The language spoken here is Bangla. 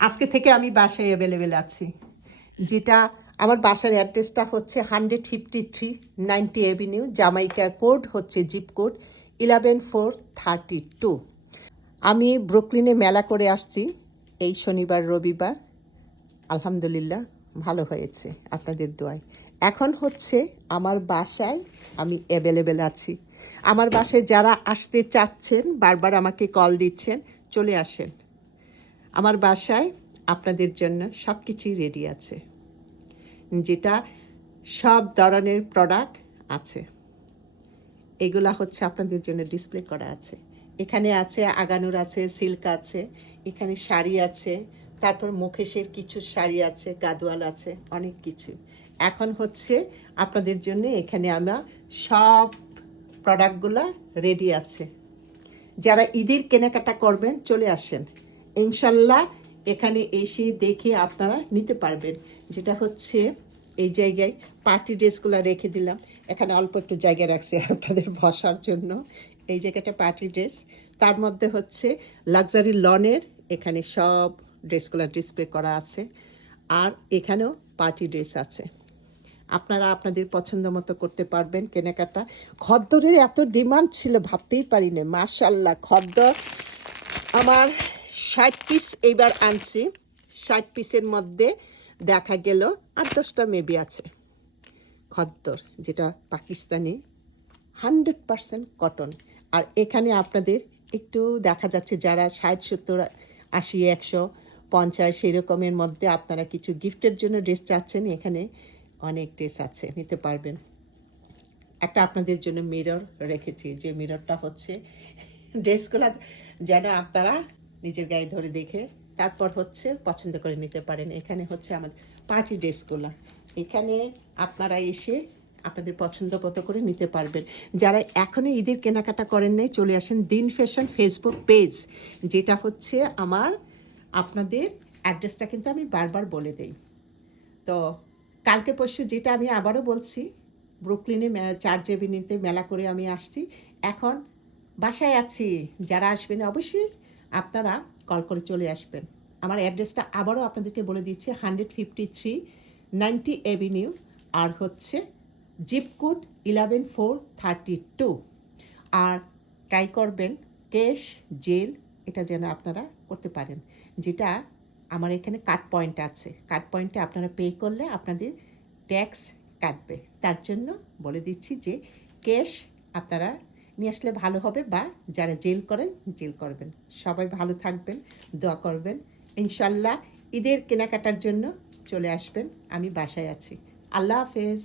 আজকে থেকে আমি বাসায় অ্যাভেলেবেল আছি। যেটা আমার বাসার অ্যাড্রেসটা হচ্ছে hundred fifty three ninety avenue Jamaica code হচ্ছে zip code eleven four thirty two আমি ব্রুকলিনে মেলা করে আসছি এই শনিবার, রবিবার। আলহামদুলিল্লাহ ভালো হয়েছে আপনাদের দোয়ায়। এখন হচ্ছে আমার বাসায় আমি অ্যাভেলেবেল আছি। আমার বাসায় যারা আসতে চাচ্ছেন, বারবার আমাকে কল দিচ্ছেন, চলে আসেন। আমার বাসায় আপনাদের জন্য সব কিছুই রেডি আছে। যেটা সব ধরনের প্রোডাক্ট আছে। এগুলা হচ্ছে আপনাদের জন্য ডিসপ্লে করা আছে। এখানে আছে আগানুর আছে সিল্ক আছে, এখানে শাড়ি আছে, তারপর মুখেশের কিছু শাড়ি আছে গাদোয়াল আছে, অনেক কিছু। এখন হচ্ছে আপনাদের জন্য এখানে আমরা সব প্রোডাক্টগুলো রেডি আছে। যারা ঈদের কেনাকাটা করবেন, চলে আসেন। ইনশাল্লাহ এখানে এসে দেখে আপনারা নিতে পারবেন। যেটা হচ্ছে এই জায়গায় পার্টি ড্রেসগুলো রেখে দিলাম। এখানে অল্প একটু জায়গা রাখছি আপনাদের বসার জন্য। এই জায়গাটা পার্টি ড্রেস। তার মধ্যে হচ্ছে লাক্সারি লনের এখানে সব ড্রেসগুলো ডিসপ্লে করা আছে। আর এখানেও পার্টি ড্রেস আছে। আপনারা আপনাদের পছন্দ মতো করতে পারবেন কেনাকাটা। খদ্দরের এত ডিমান্ড ছিল, ভাবতেই পারি না মার্শাল্লাহ খদ্দর আমার ষাট পিস এইবার আনছি। ষাট পিসের মধ্যে দেখা গেল আট দশটা মেবি আছে। খদ্দর, যেটা পাকিস্তানি। হান্ড্রেড পারসেন্ট কটন আর এখানে আপনাদের একটু দেখা যাচ্ছে যারা ষাট, সত্তর, আশি, একশো, পঞ্চাশ এরকমের মধ্যে আপনারা কিছু গিফটের জন্য ড্রেস চাচ্ছেন, এখানে অনেক ড্রেস আছে, নিতে পারবেন। একটা আপনাদের জন্য মিরর রেখেছি, যে মিররটা হচ্ছে ড্রেসগুলো যেন আপনারা নিজের গায়ে ধরে দেখে তারপর হচ্ছে পছন্দ করে নিতে পারেন। এখানে হচ্ছে আমাদের পার্টি ড্রেসগুলো এখানে আপনারা এসে আপনাদের পছন্দ মতো করে নিতে পারবেন। যারা এখনও ঈদের কেনাকাটা করেন নাই, চলে আসেন দিন ফ্যাশন ফেসবুক পেজ যেটা হচ্ছে আমার, আপনাদের অ্যাড্রেসটা কিন্তু আমি বারবার বলে দেই। তো কালকে পরশু যেটা আমি আবারও বলছি ব্রুকলিনে চার্চ এভিনিউতে মেলা করে আমি আসছি। এখন বাসায় আছি। যারা আসবেন অবশ্যই আপনারা কল করে চলে আসবেন। আমার অ্যাড্রেসটা আবারও আপনাদেরকে বলে দিচ্ছি, hundred fifty three ninety avenue আর হচ্ছে zip code eleven four thirty two. আর ট্রাই করবেন, ক্যাশ, জেল, এটা যেন আপনারা করতে পারেন। যেটা আমার এখানে কাট পয়েন্ট আছে। কাট পয়েন্টে আপনারা পে করলে আপনাদের ট্যাক্স কাটবে। তার জন্য বলে দিচ্ছি যে ক্যাশ আপনারা নিয়ে আসলে ভালো হবে বা যারা জেল করেন, জেল করবেন। সবাই ভালো থাকবেন, দোয়া করবেন। ইনশাল্লাহ ঈদের কেনাকাটার জন্য চলে আসবেন। আমি বাসায় আছি। আল্লাহ হাফেজ।